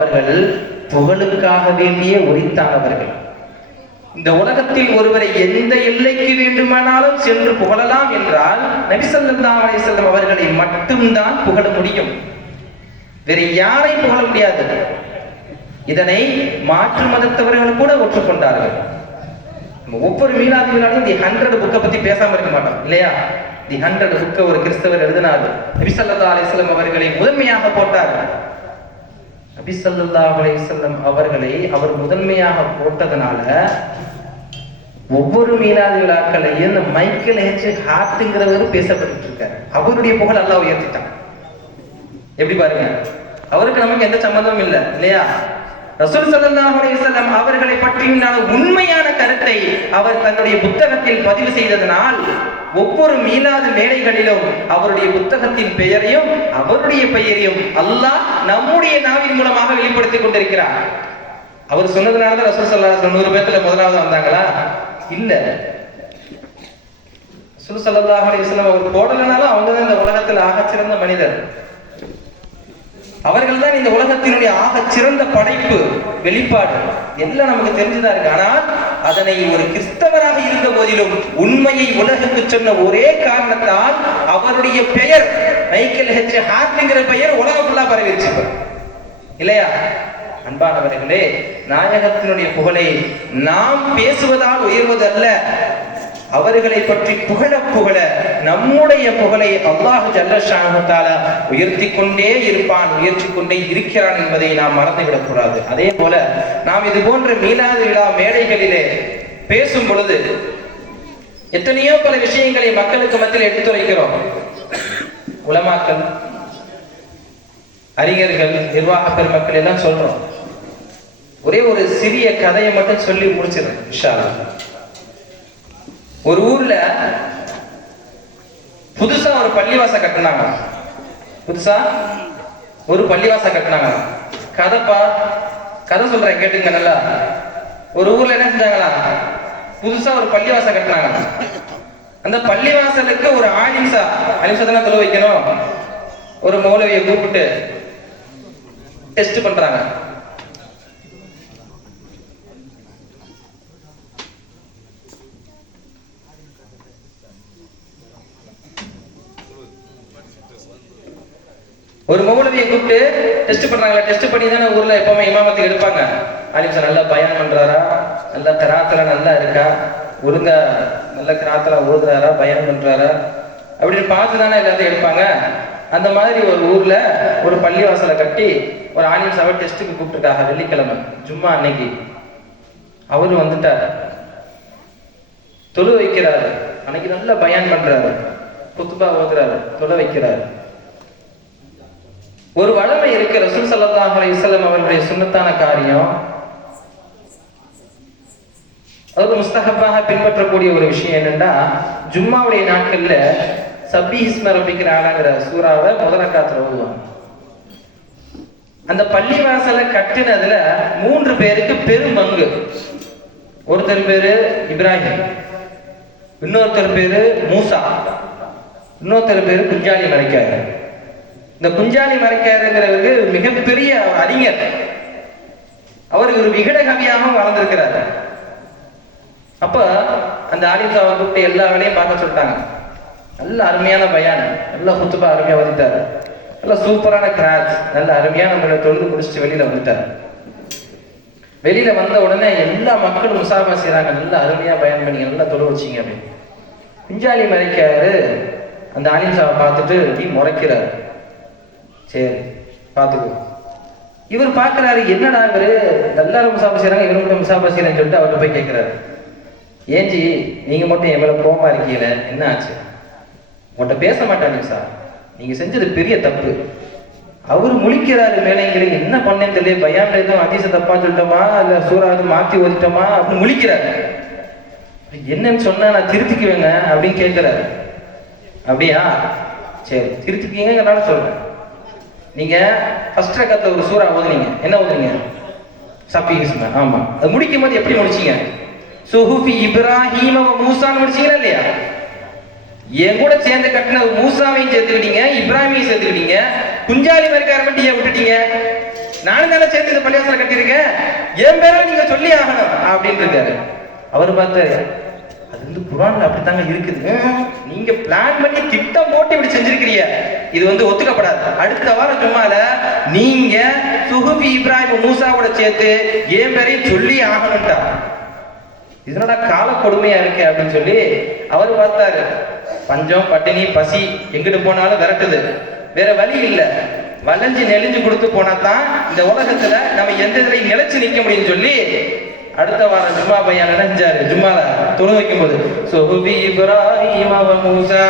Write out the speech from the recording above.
அவர்கள் புகழுக்காக வேண்டிய உரித்தானவர்கள். இந்த உலகத்தில் ஒருவரை எந்த எல்லைக்கு வேண்டுமானாலும் சென்று புகழலாம் என்றால் நபி ஸல்லல்லாஹு அலைஹி வஸல்லம் அவர்களை மட்டும்தான் புகழ முடியும். வேறு யாரை புகழ முடியாது. இதனை மாற்று மதத்தவர்கள் கூட ஒற்றுக்கொண்டார்கள். ஒவ்வொரு மீலாது விழாலையும் தி 100 புக்கை பத்தி பேசாம இருக்க மாட்டோம் இல்லையா? தி 100 புக்கை ஒரு கிறிஸ்தவர் எழுதினார். நபி ஸல்லல்லாஹு அலைஹி வஸல்லம் அவர்களை முதன்மையாக போட்டார். நபி ஸல்லல்லாஹு அலைஹி வஸல்லம் அவர்களை அவர் முதன்மையாக போட்டதனால ஒவ்வொரு மீலாது விழாக்களையும் இந்த மைக்கேல் ஹெச் ஹார்ட்ங்கிறவர் பேசப்பட்டு இருக்காரு. அவருடைய புகழ் அல்லாஹ் உயர்த்திட்டான். எப்படி பாருங்க, அவருக்கு நமக்கு எந்த சம்பந்தமும் இல்லை இல்லையா? ரசூல் ஸல்லல்லாஹு அலைஹி வஸல்லம் அவர்களை பற்றிய உண்மையான கருத்தை அவர் தன்னுடைய புத்தகத்தில் பதிவு செய்ததனால் ஒவ்வொரு மீலாது மேடைகளிலும் அவருடைய புத்தகத்தின் பெயரையும் அவருடைய பெயரையும் அல்லாஹ் நம்முடைய நாவின் மூலமாக வெளிப்படுத்திக் கொண்டிருக்கிறார். அவர் சொன்னதுனால ரசூல் ஸல்லல்லாஹு அலைஹி வஸல்லம் 100 பேர்ல முதலாவது வந்தாங்களா? இல்ல. ரசூல் ஸல்லல்லாஹு அலைஹி வஸல்லம் அவர் போடலனாலும் அவங்க தான் இந்த உலகத்தில் ஆகச்சிறந்த மனிதர். அவர்கள் தான் இந்த உலகத்தினுடைய ஆகச் சிறந்த படைப்பு, வெளிப்பாடு எல்லாம் நமக்கு தெரிஞ்சுதான் இருக்கு. ஆனால் அதனை ஒரு கிறிஸ்தவராக இருந்த போதிலும் உண்மையை உலகுக்கு சொன்ன ஒரே காரணத்தால் அவருடைய பெயர் மைக்கேல் ஹெச் ஹார்ட்ங்கிற பெயர் உலகம் ஃபுல்லா பரவிடுச்சு இல்லையா? அன்பானவர்களே, நாயகத்தினுடைய புகழை நாம் பேசுவதால் உயர்வதல்ல, அவர்களை பற்றி புகழ புகழ நம்முடைய புகழை அல்லாஹ் ஜல்ல ஷானஹு தஆலா உயர்த்தி கொண்டே இருப்பான், உயர்த்தி கொண்டே இருக்கிறான் என்பதை நாம் மறந்துவிடக் கூடாது. அதே போல நாம் இது போன்ற மீலாது விழா மேடைகளிலே பேசும் பொழுது எத்தனையோ பல விஷயங்களை மக்களுக்கு மத்தியில் எடுத்துரைக்கிறோம். உலமாக்கள், அறிஞர்கள், நிர்வாக பெருமக்கள் எல்லாம் சொல்றோம். ஒரே ஒரு சிறிய கதையை மட்டும் சொல்லி முடிச்சிடறேன் இன்ஷா அல்லாஹ். ஒரு ஊர்ல புதுசா ஒரு பள்ளிவாசல் கட்டினாங்க. புதுசா ஒரு பள்ளிவாசல் கட்டினாங்க. கதை சொல்றேன் கேட்டுங்க நல்லா. ஒரு ஊர்ல என்ன செஞ்சாங்களா? புதுசா ஒரு பள்ளிவாசல் கட்டினாங்க. அந்த பள்ளிவாசலுக்கு ஒரு ஆலிம்சா தானே தொழ வைக்கணும். ஒரு மௌலவியை கூப்பிட்டு டெஸ்ட் பண்றாங்க. ஒரு மௌலவியை கூப்பிட்டு டெஸ்ட் பண்றாங்களா? டெஸ்ட் பண்ணி தானே ஊர்ல எப்பவுமே இமாமத்துக்கு எடுப்பாங்க. ஆலிம்சா நல்லா பயான் பண்றாரா, நல்லா கிராத்துல நல்லா இருக்கா, ஒழுங்கா நல்ல கிராத்துல ஓதுறாரா, பயான் பண்றாரா அப்படின்னு பார்த்து தானே எல்லாத்தையும் எடுப்பாங்க. அந்த மாதிரி ஒரு ஊர்ல ஒரு பள்ளிவாசலை கட்டி ஒரு ஆலிம்சாவை டெஸ்ட்டுக்கு கூப்பிட்டுருக்காங்க. வெள்ளிக்கிழமை ஜும்மா அன்னைக்கு அவரு வந்துட்டார், தொழு வைக்கிறாரு. அன்னைக்கு நல்லா பயான் பண்றாரு, குத்துபா ஓதுறாரு, தொழ வைக்கிறாரு. ஒரு வளமை இருக்கு. ரசூல் ஸல்லல்லாஹு அலைஹி வஸல்லம் அவர்களுடைய சுன்னத்தான காரியம், அது முஸ்தஹப்பாக பின்பற்றக்கூடிய ஒரு விஷயம் என்னன்னா, ஜும்மாவுடைய நாட்கள்ல சப்பீஹிஸ்ம ரப்பிக்கிற ஆளாங்கிற சூறாவை முதல் ரக்காத்துல ஓதுவாங்க. அந்த பள்ளிவாசலை கட்டினதுல 3 பேருக்கு பெரும் பங்கு. ஒருத்தர் பேரு இப்ராஹிம், இன்னொருத்தர் பேரு மூசா, இன்னொருத்தர் பேரு குஞ்சாலி மரைக்காரு. இந்த குஞ்சாலி மரைக்காருங்கிறவருக்கு மிகப்பெரிய அறிஞர். அவர் ஒரு விகட கவியாகவும் வளர்ந்திருக்கிறார். அப்ப அந்த ஆலிம்சாவை கூப்பிட்டு எல்லா வேலையும் பார்க்க சொல்லிட்டாங்க. நல்ல அருமையான பயான், நல்ல குத்துபா அருமையா வந்துட்டாரு, நல்ல சூப்பரான கிராச், நல்ல அருமையான நம்மளை தொழுது முடிச்சுட்டு வெளியில வந்துட்டாரு. வெளியில வந்த உடனே எல்லா மக்களும் முசாபா செய்யறாங்க. நல்ல அருமையா பயான் பண்ணி நல்லா தொழு வச்சிங்க அப்படின்னு. குஞ்சாலி மரைக்காரு அந்த ஆலிம்சாவை பார்த்துட்டு இப்படி முறைக்கிறாரு. சரி பார்த்துக்கோ. இவர் பார்க்கிறாரு, என்னடா இவரு எல்லாரும் முசாபா செய்யறாங்க, இவரும் கூட முசாபா செய்யறேன்னு சொல்லிட்டு அவர்கிட்ட போய் கேட்கிறாரு, ஏஞ்சி நீங்க மட்டும் எவ்வளவு கோபமா இருக்கீங்க, என்ன ஆச்சு? உங்கள்கிட்ட பேச மாட்டாங்க சார், நீங்க செஞ்சது பெரிய தப்பு. அவரு முழிக்கிறாரு மேலேங்கிறீங்க, என்ன பண்ணேன்னு தெரியல, பயான்ல எதுவும் அதிச தப்பா சொல்லிட்டோமா இல்ல சூறாவது மாத்தி ஓதிட்டோமா அப்படின்னு முழிக்கிறாரு. என்னன்னு சொன்னா நான் திருத்திக்குவேங்க அப்படின்னு கேட்கிறாரு. அப்படியா, சரி திருத்திக்கீங்கனால சொல்றேன். நீங்க ஃபர்ஸ்ட் ரக்கத்துல ஒரு சூறா ஓதுனீங்க, என்ன ஓதுனீங்க? சப்பீஹிஸ்ம. ஆமா, அது முடிக்கும் போது எப்படி முடிச்சீங்க? சுஹுஃபி இப்ராஹீம வ மூசான்னு முடிச்சீங்களா இல்லையா? என் கூட சேர்ந்து கட்டின மூசாவையும் சேர்த்துக்கிட்டீங்க, இப்ராஹிமையும் சேர்த்துக்கிட்டீங்க, குஞ்சாலி மரைக்கார மட்டும் ஏன் விட்டுட்டீங்க? நானும் தானே சேர்ந்து இந்த பள்ளிவாசல கட்டியிருக்கேன், என் பேரை நீங்க சொல்லி ஆகணும் அப்படின்னு இருக்காரு. அவர் பார்த்தாரு, அது வந்து குர்ஆன்ல அப்படித்தாங்க இருக்குது, நீங்க பிளான் பண்ணி திட்டம் போட்டு இப்படி செஞ்சிருக்கிறீங்க, இது வந்து ஒத்துக்கப்படாது. அடுத்த வாரம் ஜும்மால நீங்க சுஹுபி இப்ராஹிம் மூசாவோட சேர்த்து என் பேரையும் சொல்லி ஆகணும்ட்டா. இதனோட கால கொடுமையா இருக்கு அப்படின்னு சொல்லி அவர் பார்த்தாரு. பஞ்சம் பட்டினி பசி எங்கிட்டு போனாலும் விரட்டுது, வேற வழி இல்லை, வளைஞ்சு நெளிஞ்சு கொடுத்து போனா தான் இந்த உலகத்துல நம்ம எந்த இதுலையும் நிலைச்சு நிக்க முடியும்னு சொல்லி அடுத்த வாரம் ஜும்மா பையன் நினைஞ்சாரு. ஜும்மால தொழு வைக்கும் போது சுஹுபி இப்ராஹிம் மூசா